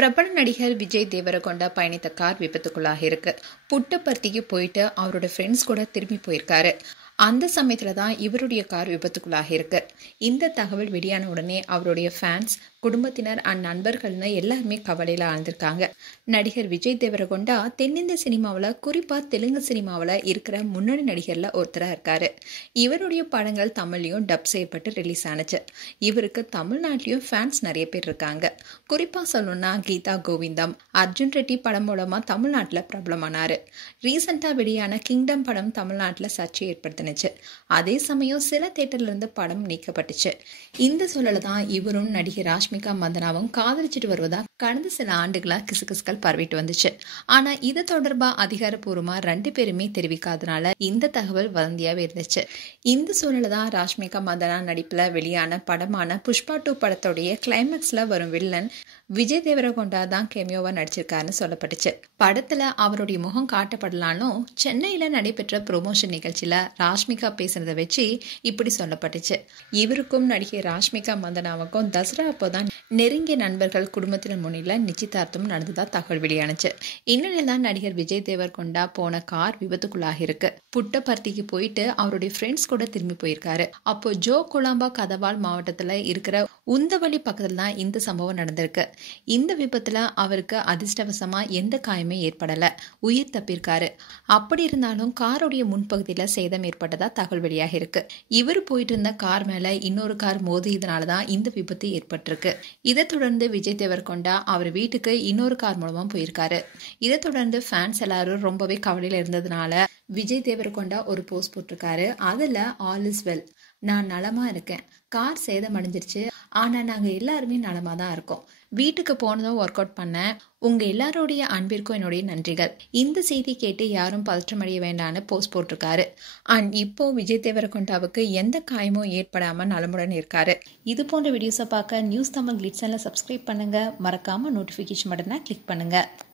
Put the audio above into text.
பிரபல நடிகர் விஜய் தேவரகொண்டா பயணித்த கார் விபத்துக்குள்ளாக இருக்கு. புட்டபர்த்திக்கு போயிட்டு அவரோட ஃப்ரெண்ட்ஸ் கூட திரும்பி போயிருக்காரு. அந்த சமயத்துல தான் இவருடைய கார் விபத்துக்குள்ளாக இருக்கு. இந்த தகவல் வெளியான உடனே அவருடைய ஃபேன்ஸ், குடும்பத்தினர் அண்ட் நண்பர்கள்னு எல்லாருமே கவலையில ஆழ்ந்திருக்காங்க. நடிகர் விஜய் தேவரகொண்டா தென்னிந்திய சினிமாவில், குறிப்பா தெலுங்கு சினிமாவில் இருக்கிற முன்னணி நடிகர்ல ஒருத்தரா இருக்காரு. இவருடைய படங்கள் தமிழ்லயும் டப் செய்யப்பட்டு ரிலீஸ் ஆனிச்சு. இவருக்கு தமிழ்நாட்டிலயும் ஃபேன்ஸ் நிறைய பேர் இருக்காங்க. குறிப்பா சொல்லணும்னா கீதா கோவிந்தம், அர்ஜுன் ரெட்டி படம் மூலமா தமிழ்நாட்டில் பிரபலமானாரு. ரீசெண்டா வெளியான கிங்டம் படம் தமிழ்நாட்டில் சர்ச்சை ஏற்படுத்தினுச்சு. அதே சமயம் சில தியேட்டர்ல இருந்து படம் நீக்கப்பட்டுச்சு. இந்த சூழல தான் இவரும் நடிகை ராஷ்மிகா மந்தனாவும் காதலிச்சிட்டு வருவதா கடந்த சில ஆண்டுகளா கிசுகிசுக்கள் பரவிட்டு வந்துச்சு. ஆனா இது தொடர்பா அதிகாரப்பூர்வமா 2 பேருமே தெரிவிக்காதனால இந்த தகவல் வதந்தியாவே இருந்துச்சு. இந்த சூழல தான் ராஷ்மிகா மந்தனா நடிப்புல வெளியான படமான புஷ்பா 2 படத்துடைய கிளைமேக்ஸ்ல வரும் வில்லன் விஜய் தேவரகொண்டா தான் கேமியோவா நடிச்சிருக்காருன்னு சொல்லப்பட்டுச்சு. படத்துல அவருடைய முகம் காட்டப்படலாலும் சென்னையில நடைபெற்ற ப்ரொமோஷன் நிகழ்ச்சியில ராஷ்மிகா பேசுனதை வச்சு இப்படி சொல்லப்பட்டுச்சு. இவருக்கும் நடிகை ராஷ்மிகா மந்தனாவுக்கும் தசரா அப்போதான் நெருங்கிய நண்பர்கள், குடும்பத்தினர் முன்னில நிச்சயதார்த்தம் நடந்ததா தகவல் வெளியானுச்சு. இந்நிலையில்தான் நடிகர் விஜய் தேவரகொண்டா போன கார் விபத்துக்குள்ளாக இருக்கு. புட்டபர்த்திக்கு போயிட்டு அவருடைய ஃப்ரெண்ட்ஸ் கூட திரும்பி போயிருக்காரு. அப்போ ஜோ கொலாம்பா கதவால் மாவட்டத்துல இருக்கிற உந்தவழி பக்கத்துல தான் இந்த சம்பவம் நடந்திருக்கு. இந்த விபத்துல அவருக்கு அதிர்ஷ்டவசமா எந்த காயமே ஏற்படல, உயிர் தப்பியிருக்காரு. அப்படி இருந்தாலும் காருடைய முன்பகுதியில சேதம் ஏற்பட்டதா தகவல் வெளியாக இருக்கு. இவர் போயிட்டு இருந்த கார் மேல இன்னொரு கார் மோதியதுனாலதான் இந்த விபத்து ஏற்பட்டிருக்கு. இதை தொடர்ந்து விஜய் தேவரகொண்டா அவர் வீட்டுக்கு இன்னொரு கார் மூலமா போயிருக்காரு. இதை தொடர்ந்து ஃபேன்ஸ் எல்லாரும் ரொம்பவே கவலையில இருந்ததுனால விஜய் தேவரகொண்டா ஒரு போஸ்ட் போட்டிருக்காரு. அதுல ஆல் இஸ் வெல், நான் நலமா இருக்கேன், கார் சேதம் அடைஞ்சிருச்சு, ஆனா நாங்க எல்லாருமே நலமா தான் இருக்கோம், வீட்டுக்கு போனதும் ஒர்க் அவுட் பண்ணேன், உங்க எல்லாருடைய அன்பிற்கும் என்னுடைய நன்றிகள், இந்த செய்தி கேட்டு யாரும் பதற்றமடைய வேண்டாம்னு போஸ்ட் போட்டிருக்காரு. அண்ட் இப்போ விஜய் தேவரகொண்டாவுக்கு எந்த காயமும் ஏற்படாம நலமுடன் இருக்காரு. இது போன்ற வீடியோஸை பார்க்க நியூஸ் தமிழ் கிளிட்ஸ் சேனலை சப்ஸ்கிரைப் பண்ணுங்க. மறக்காம நோட்டிபிகேஷன் பட்டனை கிளிக் பண்ணுங்க.